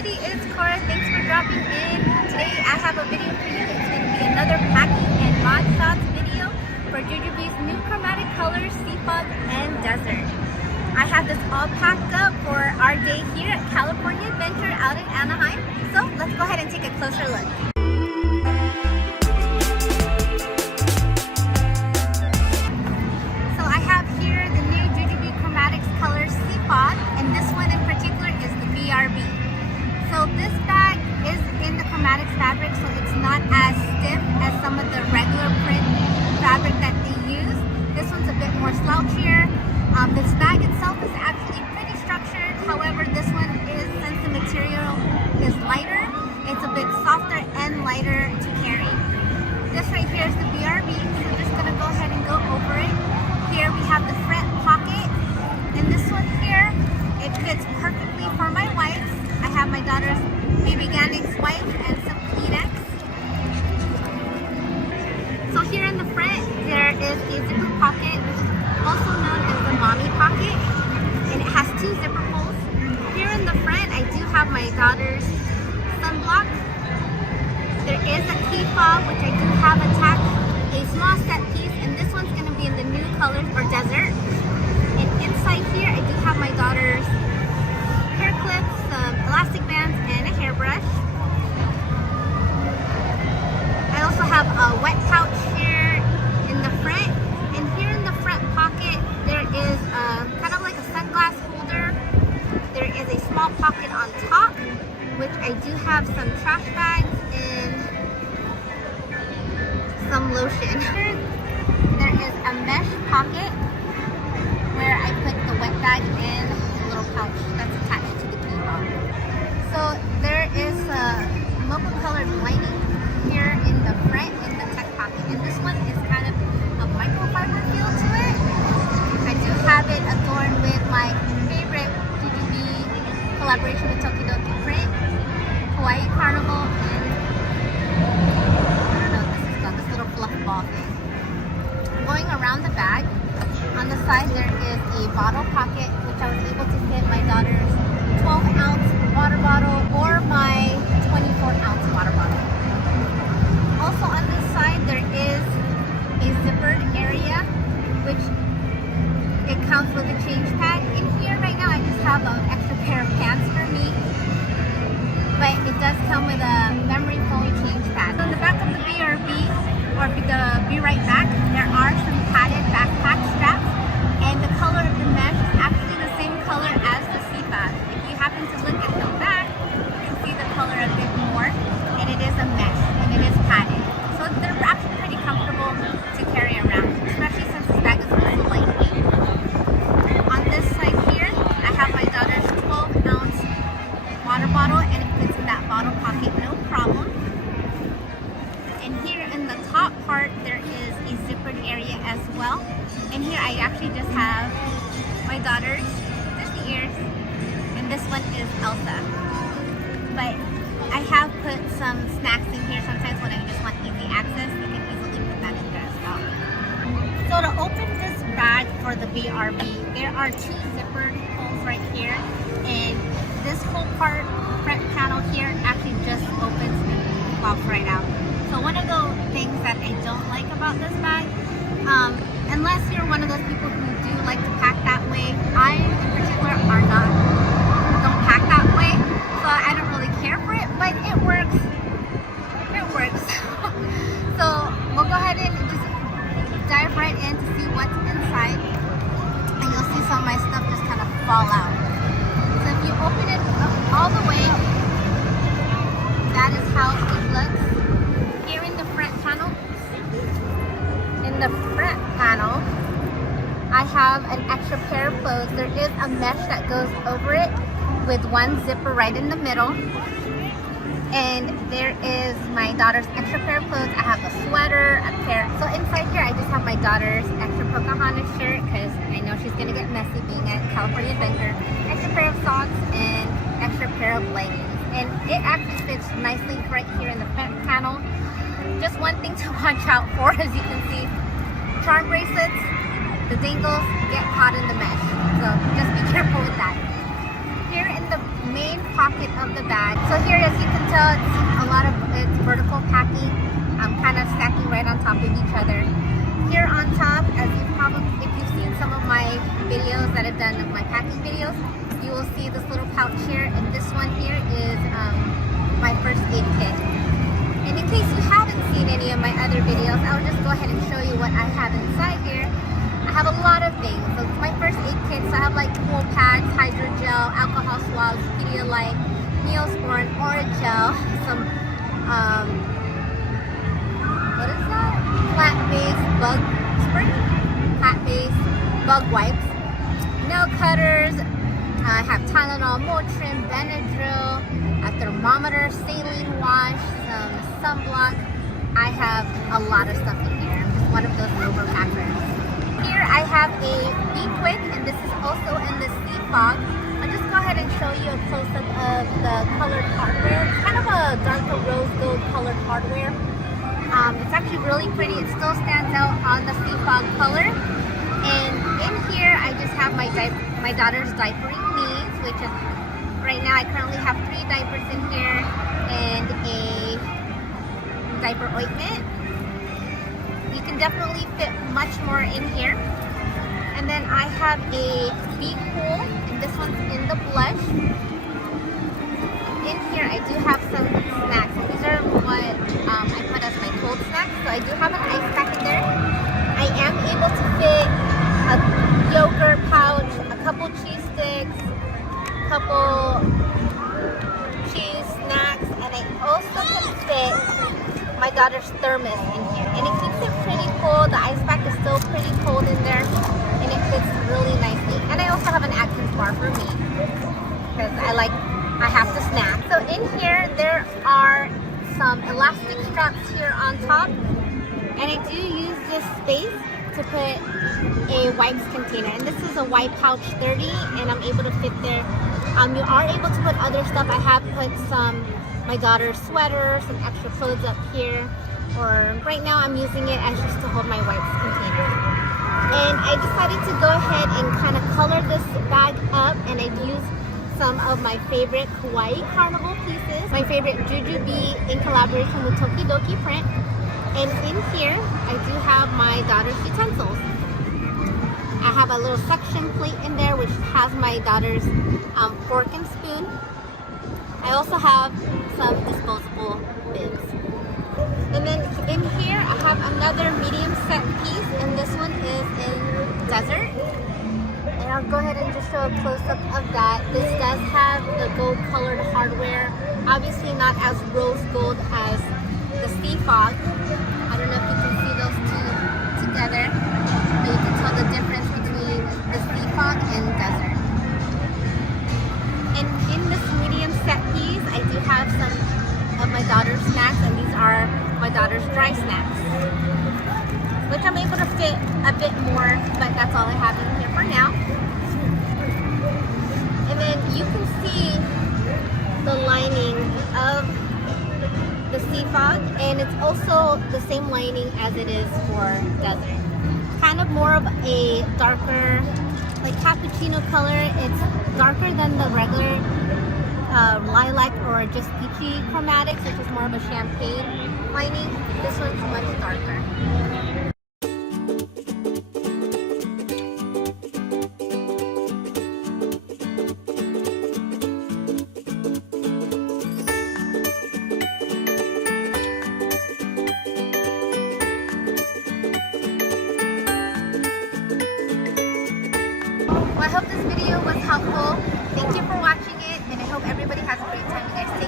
everybody, it's Cora. Thanks for dropping in. Today I have a video for you. It's going to be another packing and mod shots video for Jujube's new chromatic colors, Sea Fog and Desert. I have this all packed up for our day here at California Adventure out in Anaheim. So let's go ahead and take a closer look. So I have here the new Jujube Chromatics colors Sea Fog, and this one in particular is the BRB. So this bag is in the Chromatics fabric, so it's not as stiff as some of the regular print fabric that they use. This one's a bit more slouchier. This bag itself is actually pretty structured. However, this one is, since the material is lighter, it's a bit softer and lighter to carry. This right here is the BRB, so I'm just gonna go ahead and go over it. Here we have the front pocket, and this one here, it fits perfectly for my wipes. I have my daughter's baby Ganix wipes and some Kleenex. So here in the front, there is a zipper pocket, also known as the mommy pocket, and it has two zipper holes. Here in the front, I do have my daughter's sunblock. There is a key fob, which I do have attached, a small set piece, and this one's going to be in the new colors for Desert. And inside here, I do have my daughter's hair clips, some elastic bands, and a hairbrush. I also have a wet pouch here in the front. And here in the front pocket, there is kind of like a sunglass holder. There is a small pocket on top, which I do have some trash bags and some lotion. There is a mesh pocket where I put the wet bag in a little pouch that's attached to the key fob. So there is a mocha colored lining here in the front in the tech pocket, and this one is kind of a microfiber feel to it. I do have it adorned with my favorite Jujube collaboration with Tokidoki print, Hawaii Carnival, and I don't know what this is called, this little fluff ball thing. Going around the bag, on the side there is a bottle pocket, which I was able to fit my daughter's 12-ounce water bottle or my 24-ounce water bottle. Also on this side there is a zippered area, which it counts with a change pad. In here right now I just have an extra pair of pants for me, but it does come with a memory foam change pad. On the back of the BRB, or the Be Right Back, there are some padded backpack straps, and the color of the mesh is actually the same color as the Sea Fog. If you happen to look at the back, you can see the color a bit more, and it is a mesh, and it is padded. So they're actually pretty comfortable to carry around, especially since this bag is also lightweight. On this side here, I have my daughter's 12-ounce water bottle, and it fits in that bottle pocket, no problem. And here in the top part, there is a zippered area as well. And here I actually just have my daughter's Disney ears, and this one is Elsa. But I have put some snacks in here. Sometimes when I just want easy access, you can easily put that in there as well. So to open this bag for the BRB, there are two zippered holes right here, and this whole part, front panel here, actually just opens and pops right out. So one of the things that I don't like about this bag, unless you're one of those people who do like to pack that way, I in particular don't pack that way, so I don't really care for it, but it works. It works. So we'll go ahead and just dive right in to see what's inside, and you'll see some of my stuff just kind of fall out. So if you open it up all the way, that is how it looks. Here in the front panel, I have an extra pair of clothes. There is a mesh that goes over it with one zipper right in the middle. And there is my daughter's extra pair of clothes. I have a sweater, a pair. So inside here, I just have my daughter's extra Pocahontas shirt, because I know she's gonna get messy being at California Adventure. Extra pair of socks and extra pair of leggings. And it actually fits nicely right here in the front panel. Just one thing to watch out for, as you can see, charm bracelets, the dangles get caught in the mesh. So just be careful with that. Here in the main pocket of the bag. So here, as you can tell, it's vertical packing, kind of stacking right on top of each other. Here on top, if you've seen some of my videos that I've done of my packing videos, you will see this little pouch here, and this one here is my first aid kit. And in case you haven't seen any of my other videos, I'll just go ahead and show you what I have inside here. I have a lot of things. So it's my first aid kit, so I have like cool packs, hydrogel, alcohol swabs, Pedialyte, Neosporin, Oragel, some what is that? Plant-based bug spray, plant-based bug wipes, nail cutters. I have Tylenol, Motrin, Benadryl, a thermometer, saline wash, some sunblock. I have a lot of stuff in here. I'm just one of those overpackers. Here I have a Be Quick, and this is also in the Sea Fog. I'll just go ahead and show you a close-up of the colored hardware. It's kind of a darker rose gold colored hardware. It's actually really pretty. It still stands out on the Sea Fog color. And in here, I just have my daughter's diapering needs, which is right now I currently have 3 diapers in here and a diaper ointment. You can definitely fit much more in here. And then I have a Be Cool, and this one's in the blush. In here, I do have some snacks. These are what I put as my cold snacks. So I do have an ice pack in there. I am able to fit a yogurt pouch, a couple cheese sticks, a couple cheese snacks, and I also can fit my daughter's thermos in here. And it keeps it pretty cold. The ice pack is still pretty cold in there, and it fits really nicely. And I also have an Atkins bar for me, because I have to snack. So in here, there are some elastic straps here on top, and I do use this space to put a wipes container, and this is a wipe pouch 30, and I'm able to fit there. You are able to put other stuff. I have put my daughter's sweater, some extra clothes up here, or right now I'm using it as just to hold my wipes container. And I decided to go ahead and kind of color this bag up, and I've used some of my favorite Kawaii Carnival pieces, my favorite Jujube in collaboration with Tokidoki Print. And in here, I do have my daughter's utensils. I have a little suction plate in there which has my daughter's fork and spoon. I also have some disposable bibs. And then in here, I have another medium set piece, and this one is in Desert. And I'll go ahead and just show a close-up of that. This does have the gold colored hardware. Obviously not as rose gold as the Sea Fog. I don't know if you can see those two together, but you can tell the difference between the Sea Fog and Desert. And in this medium set piece, I do have some of my daughter's snacks, and these are my daughter's dry snacks, which I'm able to fit a bit more, but that's all I have in here for now. And then you can see the lining of the Sea Fog, and it's also the same lining as it is for Desert. Kind of more of a darker, like cappuccino color. It's darker than the regular lilac or just peachy Chromatics, which is more of a champagne lining. This one's much darker. Well, I hope this video was helpful. Thank you for watching it, and I hope everybody has a great time, you guys.